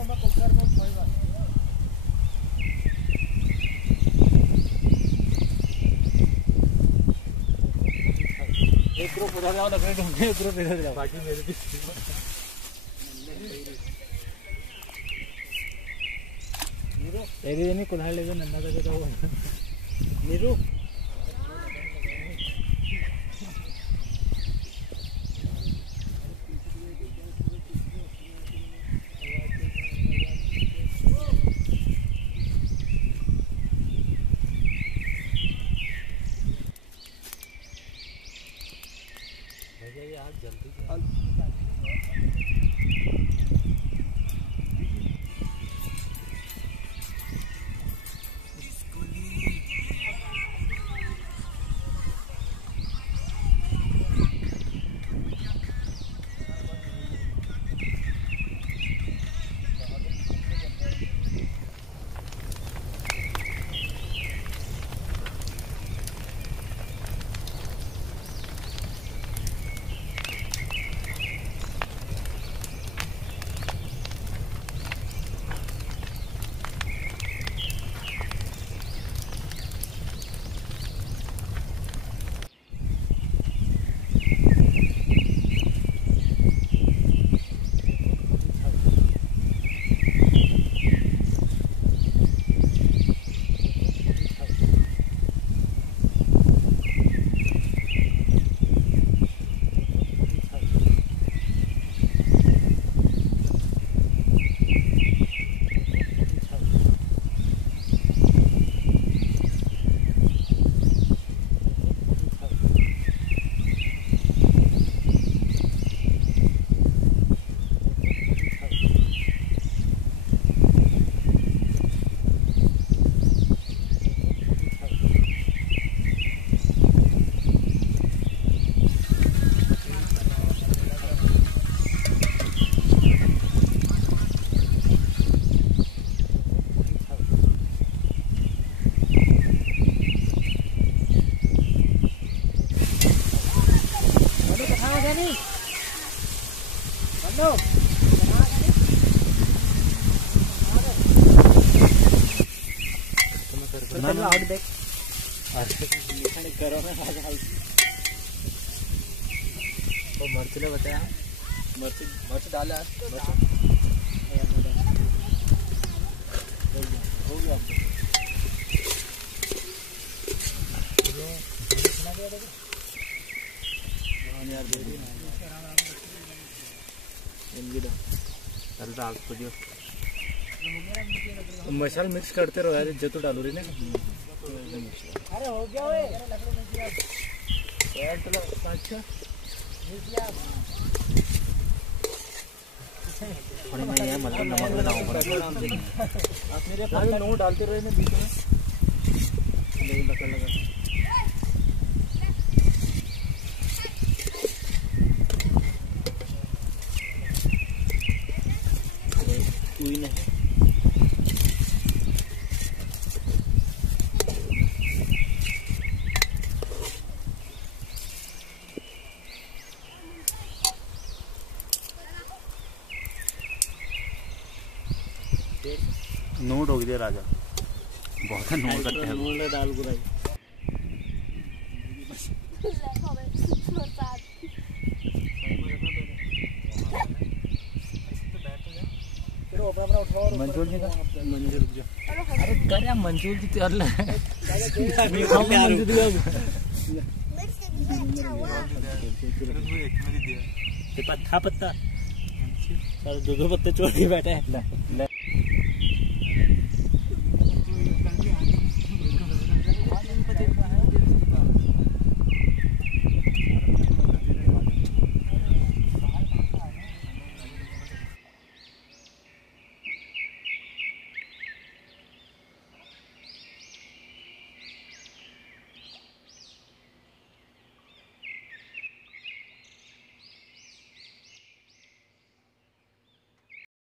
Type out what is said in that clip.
एक ग्रुप उधर जाओ, लकड़ी ढूंढे, एक ग्रुप इधर जाओ, बाकी मेरे भी नहीं कुल्हाड़ ले नन्ना करके तो नीरू यार जल्दी आउट देख करो ना वो मर्च ले बताया मर्च डाले हो गया यार डाल दियो मसाला मिक्स करते रहो यार, इज्जत तो डालो रही ना। अरे हो गया ओए अच्छा मैं यार मतलब नमक लगाऊंगा आप मेरे पास नोट डालते रहे ना बीच में नहीं लगा कोई नहीं। नोट हो गया राजा, बहुत नोट रखते हैं नोट डाल को भाई मंजूर जी का मंजूर जी अरे कर यार मंजूर जी तेरे पत्ता पत्ता दो पत्ते छोड़ के बैठे हैं।